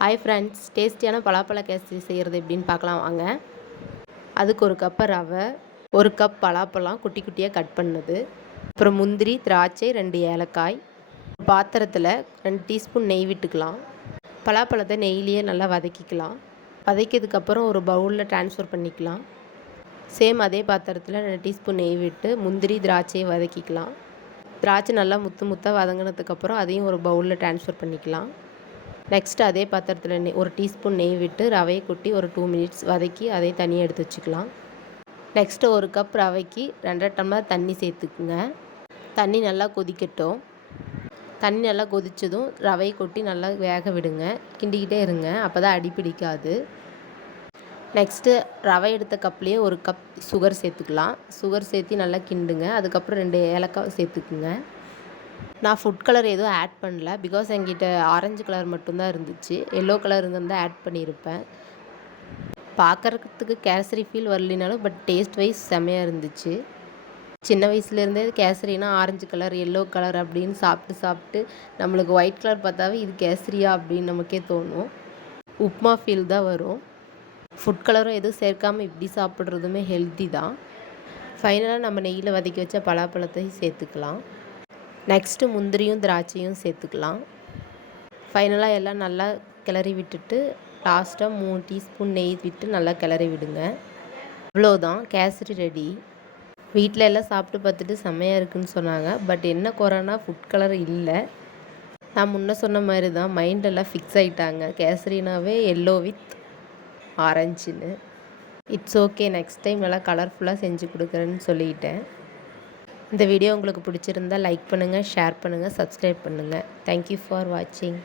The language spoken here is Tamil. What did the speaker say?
ஹாய் ஃப்ரெண்ட்ஸ், டேஸ்டியான பலாப்பழ கேசரி செய்கிறது எப்படின்னு பார்க்கலாம் வாங்க. அதுக்கு ஒரு கப்பு ரவை, ஒரு கப் பலாப்பழம் குட்டி குட்டியாக கட் பண்ணது, அப்புறம் முந்திரி, திராட்சை, 2 ஏலக்காய். பாத்திரத்தில் 2 டீஸ்பூன் நெய் விட்டுக்கலாம். பலாப்பழத்தை நெய்லேயே நல்லா வதக்கிக்கலாம். வதக்கியதுக்கப்புறம் ஒரு பவுலில் ட்ரான்ஸ்ஃபர் பண்ணிக்கலாம். சேம் அதே பாத்திரத்தில் 2 டீஸ்பூன் நெய் விட்டு முந்திரி, திராட்சையை வதக்கிக்கலாம். திராட்சை நல்லா முத்தாக வதங்கினதுக்கப்புறம் அதையும் ஒரு பவுலில் ட்ரான்ஸ்ஃபர் பண்ணிக்கலாம். நெக்ஸ்ட் அதே பாத்திரத்தில் ஒரு டீஸ்பூன் நெய் விட்டு ரவையை கொட்டி ஒரு 2 மினிட்ஸ் வதக்கி அதை தனியாக எடுத்து வச்சுக்கலாம். நெக்ஸ்ட்டு ஒரு கப் ரவைக்கு 2.5 டம்ளர் தண்ணி சேர்த்துக்குங்க. தண்ணி நல்லா கொதிக்கட்டும். தண்ணி நல்லா கொதித்ததும் ரவையை கொட்டி நல்லா வேக விடுங்க. கிண்டிக்கிட்டே இருங்க, அப்போ தான் அடி பிடிக்காது. நெக்ஸ்ட்டு ரவை எடுத்த கப்லேயே ஒரு கப் சுகர் சேர்த்துக்கலாம். சுகர் சேர்த்து நல்லா கிண்டுங்க. அதுக்கப்புறம் 2 ஏலக்காய் சேர்த்துக்குங்க. நான் ஃபுட் கலர் எதுவும் ஆட் பண்ணல, பிகாஸ் என்கிட்ட ஆரஞ்சு கலர் மட்டும்தான் இருந்துச்சு. எல்லோ கலர் இருந்தால் ஆட் பண்ணியிருப்பேன். பார்க்குறதுக்கு கேசரி ஃபீல் வரலினாலும் பட் டேஸ்ட் வைஸ் செம்மையாக இருந்துச்சு. சின்ன வயசுலேருந்தே கேசரினா ஆரஞ்சு கலர், எல்லோ கலர் அப்படின்னு சாப்பிட்டு நம்மளுக்கு ஒயிட் கலர் பார்த்தாவே இது கேசரியா அப்படின்னு நமக்கே தோணும். உப்மா ஃபீல் தான் வரும். ஃபுட் கலரும் எதுவும் சேர்க்காமல் இப்படி சாப்பிட்றதுமே ஹெல்த்தி தான். ஃபைனலாக நம்ம நெய்யில் வதக்கி வச்ச பலாப்பழத்தையும் சேர்த்துக்கலாம். நெக்ஸ்ட்டு முந்திரியும் திராட்சையும் சேர்த்துக்கலாம். ஃபைனலாக எல்லாம் நல்லா கிளறி விட்டுட்டு லாஸ்ட்டாக 3 டீஸ்பூன் நெய் விட்டு நல்லா கிளறி விடுங்க. அவ்வளோதான், கேசரி ரெடி. வீட்டில் எல்லாம் சாப்பிட்டு பார்த்துட்டு செம்மையாக இருக்குதுன்னு சொன்னாங்க. பட் என்ன குறைனா ஃபுட் கலர் இல்லை. நான் முன்ன சொன்ன மாதிரி தான் மைண்டெல்லாம் ஃபிக்ஸ் ஆகிட்டாங்க, கேசரினாவே எல்லோ வித் ஆரஞ்சுன்னு. இட்ஸ் ஓகே, நெக்ஸ்ட் டைம் நல்லா கலர்ஃபுல்லாக செஞ்சு கொடுக்குறேன்னு சொல்லிட்டேன். இந்த வீடியோ உங்களுக்கு பிடிச்சிருந்தால் லைக் பண்ணுங்கள், ஷேர் பண்ணுங்கள், சப்ஸ்கிரைப் பண்ணுங்கள். தேங்க்யூ ஃபார் வாட்சிங்.